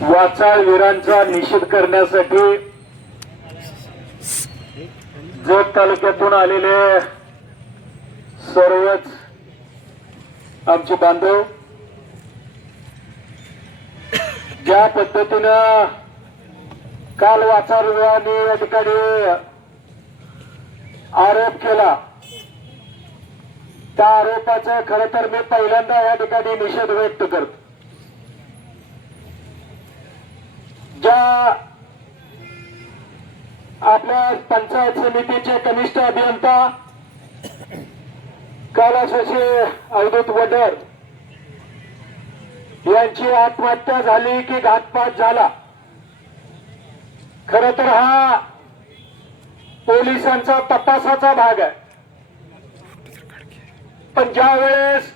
वाचाळ वीरांचा निषेध करण्यासाठी जत तालुक्यातून आलेले सर्वच आमचे बांधव ज्या पद्धतीनं काल वाचाळ वीरांनी या ठिकाणी आरोप केला त्या आरोपाचा खर तर मी पहिल्यांदा या ठिकाणी निषेध व्यक्त करतो. ज्या आपल्या पंचायत समितीचे कनिष्ठ अभियंता कैलासाचे अवधूत वडर यांची आत्महत्या झाली की घातपात झाला. खर तर हा पोलिसांचा तपासाचा भाग आहे. पण ज्या वेळेस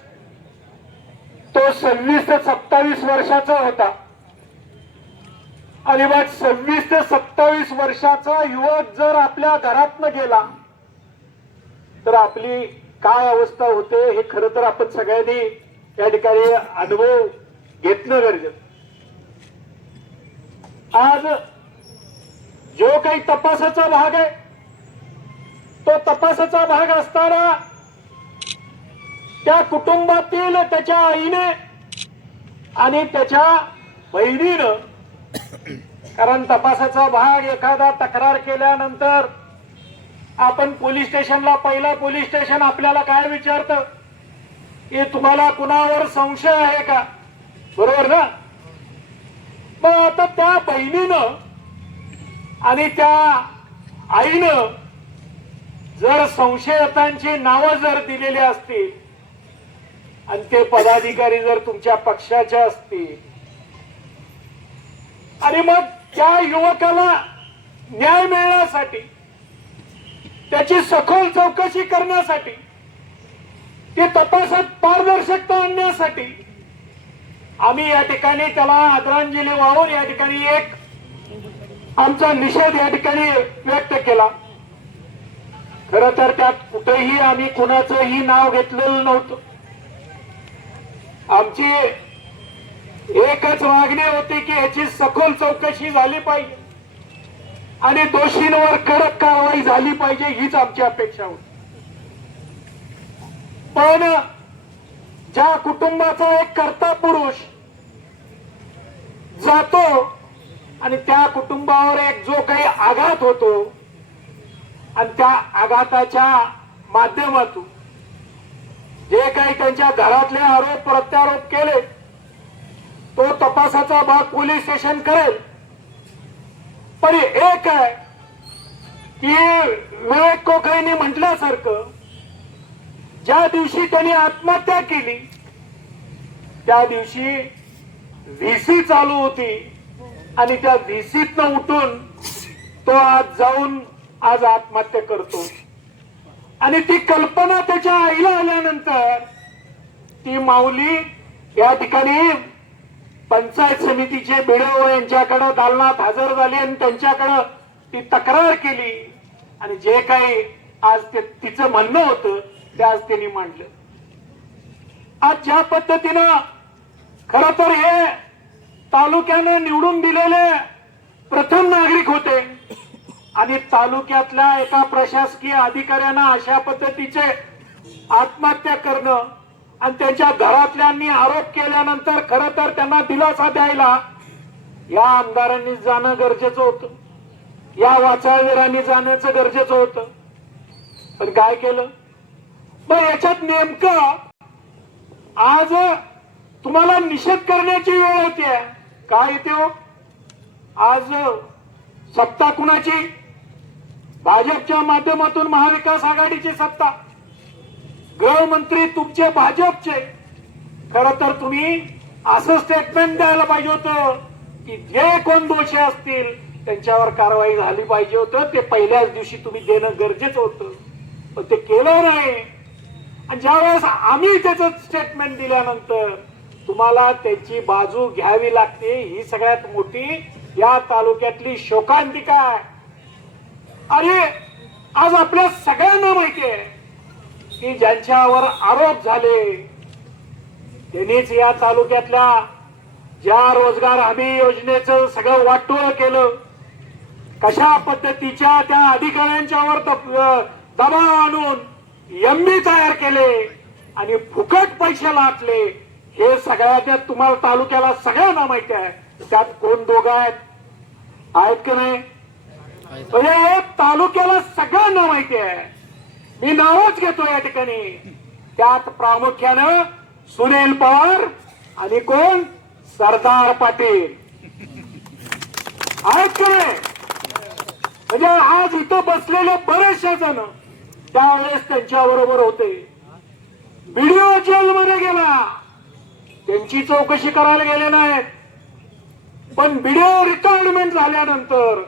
तो सव्वीस ते सत्तावीस वर्षाचा होता अलिबाग सव्वीस ते सत्तावीस वर्षाचा युवक जर आपल्या घरातनं गेला तर आपली काय अवस्था होते हे खरं तर आपण सगळ्यांनी या ठिकाणी अनुभव घेतलं गरजेचं आज जो काही तपासाचा भाग आहे तो तपासाचा भाग असताना त्या कुटुंबातील त्याच्या आईने आणि त्याच्या बहिणीनं कारण तपासाचा भाग एखादा तक्रार केल्यानंतर आपण पोलीस स्टेशनला पहिला पोलीस स्टेशन आपल्याला काय विचारतं? की तुम्हाला कुणावर संशय आहे का? बरोबर ना? मग आता त्या बहिणीनं आणि त्या आईनं जर संशयितांची नावं जर दिलेली असतील आणि ते पदाधिकारी जर तुमच्या पक्षाचे असतील आणि मग त्या युवकाला न्याय मिळण्यासाठी त्याची सखोल चौकशी करण्यासाठी ते तपासात पारदर्शकता आणण्यासाठी आम्ही या ठिकाणी त्याला आदरांजली वाहून या ठिकाणी एक आमचा निषेध या ठिकाणी व्यक्त केला. खर तर त्यात कुठेही आम्ही कुणाचंही नाव घेतलेलं नव्हतं. आमची एकच मागणी होती की याची सखोल चौकशी झाली पाहिजे. आणि दोषींवर कडक कारवाई झाली पाहिजे हीच आमची अपेक्षा होती. पण ज्या कुटुंबाचा एक कर्ता पुरुष जातो आणि त्या कुटुंबावर एक जो काही आघात होतो आणि त्या आघाताच्या माध्यमातून जे काही त्यांच्या घरातले आरोप प्रत्यारोप केले तो तपासाचा भाग पोलीस स्टेशन करेल. पण एक आहे. की विवेक कोकळेंनी म्हटल्यासारखं ज्या दिवशी त्यांनी आत्महत्या केली त्या दिवशी व्हीसी चालू होती. आणि त्या व्हीसीतनं उठून तो आज जाऊन आज आत्महत्या करतो. आणि ती कल्पना त्याच्या आईला आल्यानंतर ती माऊली या ठिकाणी पंचायत समितीचे बिडो यांच्याकडे दालनात हजर झाली आणि त्यांच्याकडं ती तक्रार केली. आणि जे काही आज ते तिचं म्हणणं होतं ते आज त्यांनी मांडलं. आज ज्या पद्धतीनं खर तर हे तालुक्याने निवडून दिलेले प्रथम नागरिक होते. आणि तालुक्यातल्या एका प्रशासकीय अधिकाऱ्यांना अशा पद्धतीचे आत्महत्या करणं आणि त्याच्या घरातल्यांनी आरोप केल्यानंतर खर तर त्यांना दिलासा द्यायला या आमदारांनी जाणं गरजेचं होतं. या वाचाळवीरांनी जाण्याचं गरजेचं होतं. पण काय केलं? मग याच्यात नेमकं आज तुम्हाला निषेध करण्याची वेळ येते. काय येते हो? आज सत्ता कुणाची? भाजपच्या माध्यमातून महाविकास आघाडीची सत्ता. गृहमंत्री तुमचे भाजपचे. खर तर तुम्ही असं स्टेटमेंट द्यायला पाहिजे होतं की जे कोण दोषी असतील त्यांच्यावर कारवाई झाली पाहिजे होतं. ते पहिल्याच दिवशी तुम्ही देणं गरजेचं होतं. पण ते केलं नाही. आणि ज्यावेळेस आम्ही त्याचं स्टेटमेंट दिल्यानंतर तुम्हाला त्याची बाजू घ्यावी लागते. ही सगळ्यात मोठी या तालुक्यातली शोकांतिका आहे. अरे आज आपल्या सगळ्यांना माहिती आहे. की ज्यांच्यावर आरोप झाले त्यांनीच या तालुक्यातल्या ज्या रोजगार हमी योजनेचं सगळं वाटोळ केलं कशा पद्धतीच्या त्या अधिकाऱ्यांच्यावर दबाव आणून एमबी तयार केले आणि फुकट पैसे लाटले हे सगळ्याच्या तुम्हाला तालुक्याला सगळ्यांना माहिती आहे. त्यात कोण दोघं आहेत? आहेत का नाही? म्हणजे तालुक्याला सगळ्यांना माहिती आहे. मी नावच घेतो या ठिकाणी. त्यात प्रामुख्यानं सुनील पवार आणि कोण? सरदार पाटील. आहेत म्हणजे आज इथं बसलेले बरेचशा जण त्यावेळेस त्यांच्या बरोबर होते. व्हिडिओ जेलमध्ये गेला. त्यांची चौकशी करायला गेले नाहीत. पण व्हिडिओ रिटायरमेंट झाल्यानंतर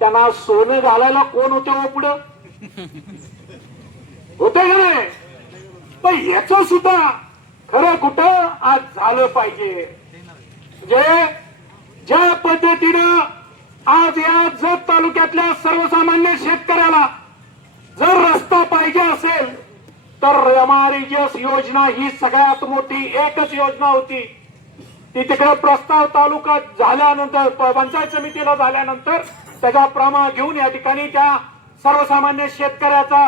त्यांना सोनं घालायला कोण होते हो पुढं? होते का नाही? पण याच सुद्धा खरं कुठं आज झालं पाहिजे. म्हणजे ज्या पद्धतीनं आज या जत तालुक्यातल्या सर्वसामान्य शेतकऱ्याला जर रस्ता पाहिजे असेल तर रमारीजस योजना ही सगळ्यात मोठी एकच योजना होती. ती तिकडे प्रस्ताव तालुका झाल्यानंतर पंचायत समितीला झाल्यानंतर त्याचा प्रमाण घेऊन या ठिकाणी त्या सर्वसामान्य शेतकऱ्याचा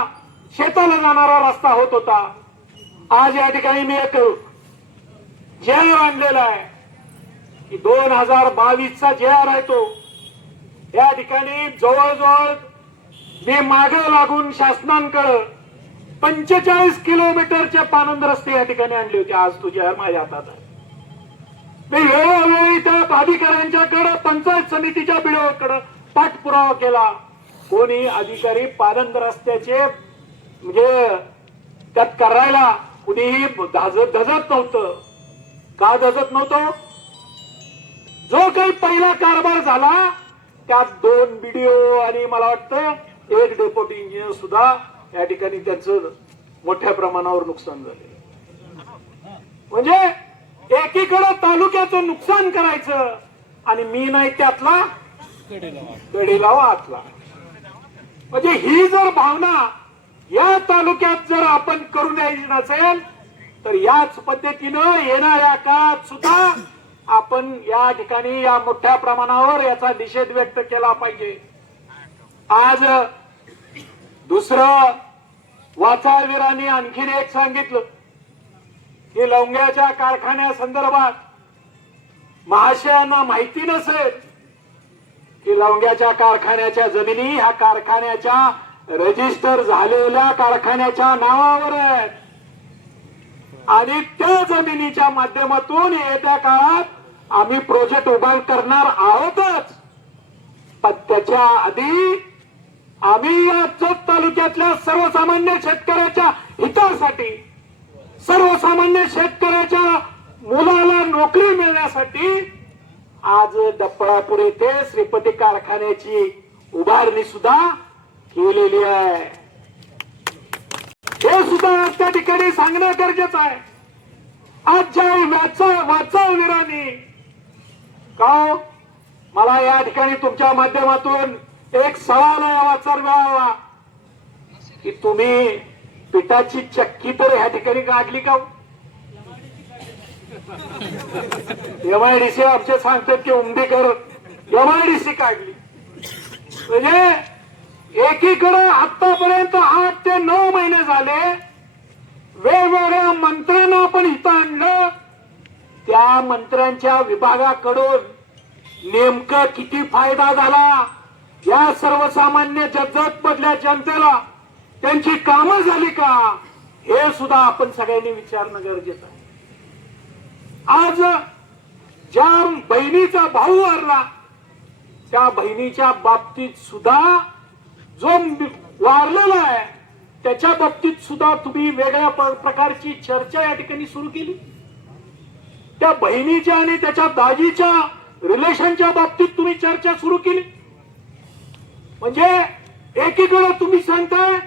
शेताला जाणारा रस्ता होत होता. आज या ठिकाणी मी एक जे आर आणलेला आहे. की दोन हजार बावीसचा जे आर आहे तो. या ठिकाणी जवळजवळ मी मागे लागून शासनांकडं पंचेचाळीस किलोमीटरचे पानंद रस्ते या ठिकाणी आणले होते. आज तुझ्या माझ्या हातात मी वेळोवेळी त्या अधिकाऱ्यांच्याकडे पंचायत समितीच्या बिडोकडे पाठपुरावा केला. कोणी अधिकारी पानंद रस्त्याचे म्हणजे त्यात करायला कुणीही धजत धजत नव्हतं. का धजत नव्हतं? जो काही पहिला कारभार झाला त्यात दोन बीडीओ आणि मला वाटतं एक डेप्युटी इंजिनियर सुद्धा या ठिकाणी त्यांचं मोठ्या प्रमाणावर नुकसान झाले. म्हणजे एकीकडे तालुक्याचं नुकसान करायचं आणि मी नाही त्यातला कडेला आतला. म्हणजे ही जर भावना या तालुक्यात जर आपण करून यायची नसेल तर याच पद्धतीनं येणाऱ्या काळात सुद्धा आपण या ठिकाणी या मोठ्या प्रमाणावर याचा निषेध व्यक्त केला पाहिजे. आज दुसरं वाचाळवीरांनी आणखीन एक सांगितलं की लवंग्याच्या कारखान्यासंदर्भात महाशयांना माहिती नसेल की लवंग्याच्या कारखान्याच्या जमिनी ह्या कारखान्याच्या रजिस्टर झालेल्या कारखान्याच्या नावावर आहेत आणि त्या जमिनीच्या माध्यमातून येत्या काळात आम्ही प्रोजेक्ट उभा करणार आहोतच. पण त्याच्या आधी आम्ही या जत तालुक्यातल्या सर्वसामान्य शेतकऱ्याच्या हितासाठी सर्वसामान्य शेतकऱ्याच्या मुलाला नोकरी मिळण्यासाठी आज डप्पळापूर येथे श्रीपती कारखान्याची उभारणी सुद्धा केलेली आहे. हे सुद्धा आज त्या ठिकाणी सांगणं गरजेचं आहे. आज ज्या वाचा का हो? मला या ठिकाणी तुमच्या माध्यमातून एक सवाल आहे वाचार की तुम्ही पिठाची चक्की तर ह्या ठिकाणी काढली का हो? एमआयडीसी आमचे सांगतात की उमदीकर एमआयडीसी काढली. म्हणजे एकीकडे आतापर्यंत आठ ते नऊ महिने झाले. वेगवेगळ्या मंत्र्यांना आपण इथं आणलं. त्या मंत्र्यांच्या विभागाकडून नेमकं किती फायदा झाला? या सर्वसामान्य जगजत मधल्या जनतेला त्यांची कामं झाली का? हे सुद्धा आपण सगळ्यांनी विचारणं गरजेचं आहे. आज ज्या बहिणीचा भाऊ हरला त्या बहिणीच्या बाबतीत सुद्धा जो वारलेला आहे त्याच्या बाबतीत सुद्धा तुम्ही वेगळ्या प्रकारची चर्चा या ठिकाणी सुरू केली. त्या बहिणीच्या आणि त्याच्या दाजीच्या रिलेशनच्या बाबतीत तुम्ही चर्चा सुरू केली. म्हणजे एकीकडे तुम्ही सांगताय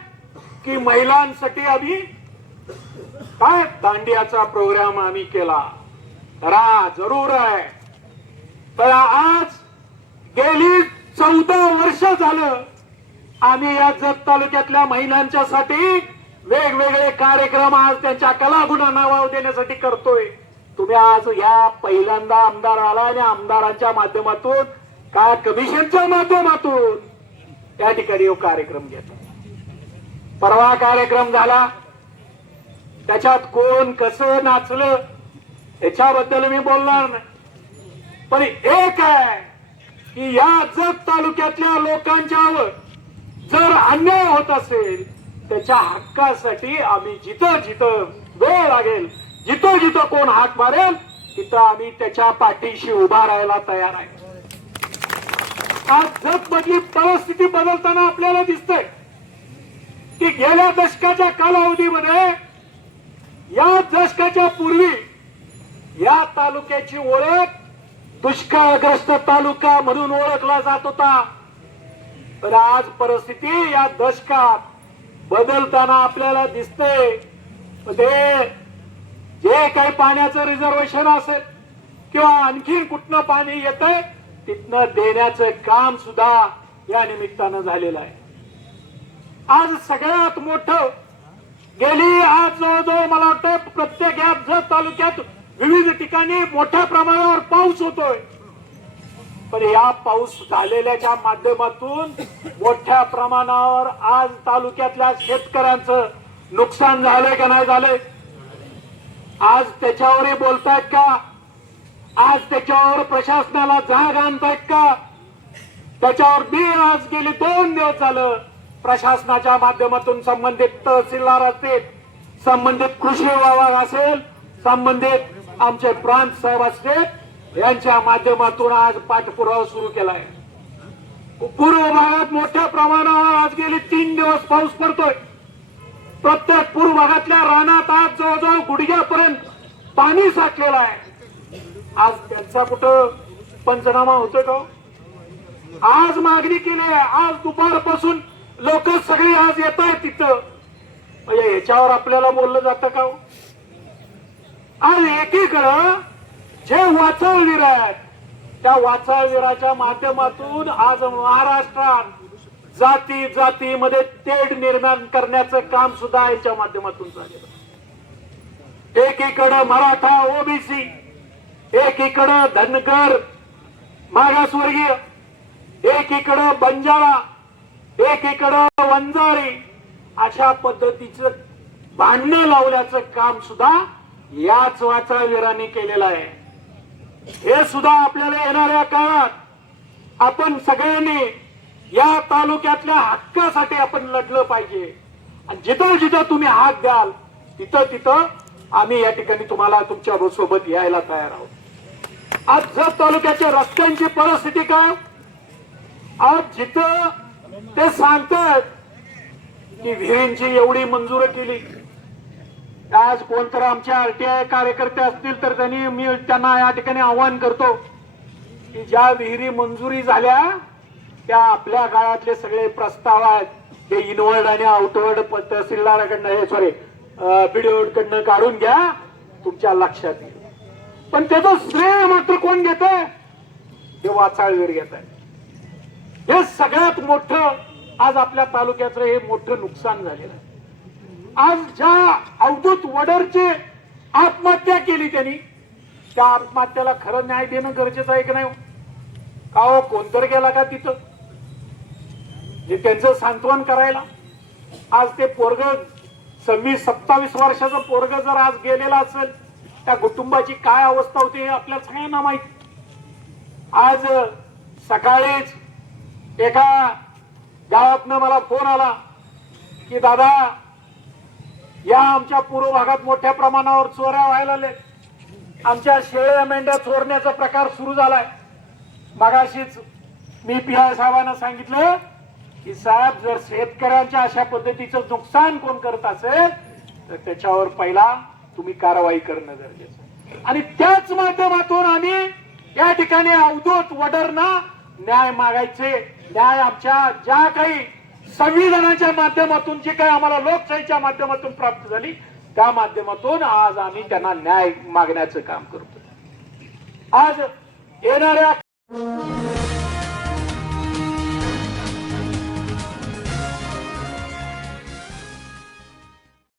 की महिलांसाठी आम्ही काय दांडियाचा प्रोग्राम आम्ही केला. करा जरूर आहे. तर आज गेली चौदा वर्ष झालं आम्ही या जत तालुक्यातल्या महिलांच्यासाठी वेगवेगळे कार्यक्रम आज त्यांच्या कलागुणांना वाव देण्यासाठी करतोय. तुम्ही आज या पहिल्यांदा आमदार आला आणि आमदारांच्या माध्यमातून का कमिशनच्या माध्यमातून त्या ठिकाणी कार्यक्रम घेतला. परवा कार्यक्रम झाला. त्याच्यात कोण कसं नाचलं याच्याबद्दल मी बोलणार नाही. पण एक आहे की या जत तालुक्यातल्या लोकांच्यावर जर अन्याय होत असेल त्याच्या हक्कासाठी आम्ही जिथं जिथं वेळ लागेल जिथं जिथं कोण हाक मारेल तिथं आम्ही त्याच्या पाठीशी उभा राहायला तयार आहे. आज जगमधली परिस्थिती बदलताना आपल्याला दिसतंय की गेल्या दशकाच्या कालावधीमध्ये या दशकाच्या पूर्वी या तालुक्याची ओळख दुष्काळग्रस्त तालुका म्हणून ओळखला जात होता. तर आज परिस्थिती या दशकात बदलताना आपल्याला दिसते. ते जे काही पाण्याचं रिझर्वेशन असेल किंवा आणखीन कुठनं पाणी येतंय तिथनं देण्याचं काम सुद्धा या निमित्तानं झालेलं आहे. आज सगळ्यात मोठ गेली आज जवळजवळ मला वाटतं प्रत्येक या जत तालुक्यात विविध ठिकाणी मोठ्या प्रमाणावर पाऊस होतोय. पण या पाऊस झालेल्याच्या माध्यमातून मोठ्या प्रमाणावर आज तालुक्यातल्या शेतकऱ्यांचं नुकसान झालंय का नाही झालंय? आज त्याच्यावरही बोलतायत का? आज त्याच्यावर प्रशासनाला जाग आणतायत का? त्याच्यावर मी आज गेली दोन दिवस झालं प्रशासनाच्या माध्यमातून संबंधित तहसीलदार असतील संबंधित कृषी विभाग असेल संबंधित आमचे प्रांत साहेब असतील यांच्या माध्यमातून आज पाठपुरावा सुरू केलाय. पूर्व भागात मोठ्या प्रमाणावर आज गेले तीन दिवस पाऊस पडतोय. प्रत्येक पूर्व भागातल्या रानात आज जवळजवळ गुडघ्यापर्यंत पाणी साठलेलं आहे. आज त्यांचा कुठं पंचनामा होतोय का हो? आज मागणी केली आहे. आज दुपारपासून लोक सगळे आज येत आहेत तिथं. म्हणजे याच्यावर आपल्याला बोललं जातं का हो? आज एकीकडं जे वाचाळवीर आहेत त्या वाचाळवीराच्या माध्यमातून आज महाराष्ट्रात जाती जातीमध्ये तेढ निर्माण करण्याचं काम सुद्धा याच्या माध्यमातून झालेलं एकीकडं मराठा ओबीसी एकीकडं धनगर मागासवर्गीय एकीकडं बंजारा एकीकडं वंजारी अशा पद्धतीचं भांडणं लावल्याचं काम सुद्धा याच वाचावीरांनी केलेलं आहे. हे सुद्धा आपल्याला येणाऱ्या काळात आपण सगळ्यांनी या तालुक्यातल्या हक्कासाठी आपण लढलं पाहिजे. आणि जिथं जिथं तुम्ही हात द्याल तिथं तिथं आम्ही या ठिकाणी तुम्हाला तुमच्यासोबत यायला तयार आहोत. आज जत तालुक्याच्या रस्त्यांची परिस्थिती काय? आज जिथं ते सांगतात की विहिरींची एवढी मंजूर केली आज कोणतर आमच्या आरटीआय कार्यकर्ते असतील तर त्यांनी मी त्यांना या ठिकाणी आवाहन करतो की ज्या विहिरी मंजुरी झाल्या त्या आपल्या काळातले सगळे प्रस्ताव आहेत. ते इनवर्ड आणि आउटवर्ड तहसीलदाराकडनं हे सॉरी कडनं काढून घ्या तुमच्या लक्षात येईल. पण त्याचं श्रेय मात्र कोण घेत हे वाचाळवीर घेत आहे हे सगळ्यात मोठं आज आपल्या तालुक्याचं हे मोठं नुकसान झालेलं आहे. आज ज्या अवधूत वडरचे आत्महत्या केली त्यांनी. त्या आत्महत्याला खरं न्याय देणं गरजेचं आहे की नाही हो? का हो? कोणतर गेला का तिथं? जे त्यांचं सांत्वन करायला. आज ते पोरग सव्वीस सत्तावीस वर्षाचं पोरग जर आज गेलेला असेल त्या कुटुंबाची काय अवस्था होती हे आपल्याला सगळ्यांना माहीत. आज सकाळीच एका गावातनं मला फोन आला की दादा या आमच्या पूर्व भागात मोठ्या प्रमाणावर चोऱ्या व्हायला आमच्या शेळ्या मेंढ्या चोरण्याचा प्रकार सुरू झालाय. मगाशीच मी पी आय साहेबांना सांगितलं की साहेब जर शेतकऱ्यांच्या अशा पद्धतीचं नुकसान कोण करत असेल तर त्याच्यावर पहिला तुम्ही कारवाई करणं गरजेचं आणि त्याच माध्यमातून आम्ही या ठिकाणी अवधूत वडरना न्याय मागायचे. न्याय आमच्या ज्या काही संविधानाच्या माध्यमातून जी काही आम्हाला लोकशाहीच्या माध्यमातून प्राप्त झाली त्या माध्यमातून आज आम्ही त्यांना न्याय मागण्याचं काम करतो आज येणाऱ्या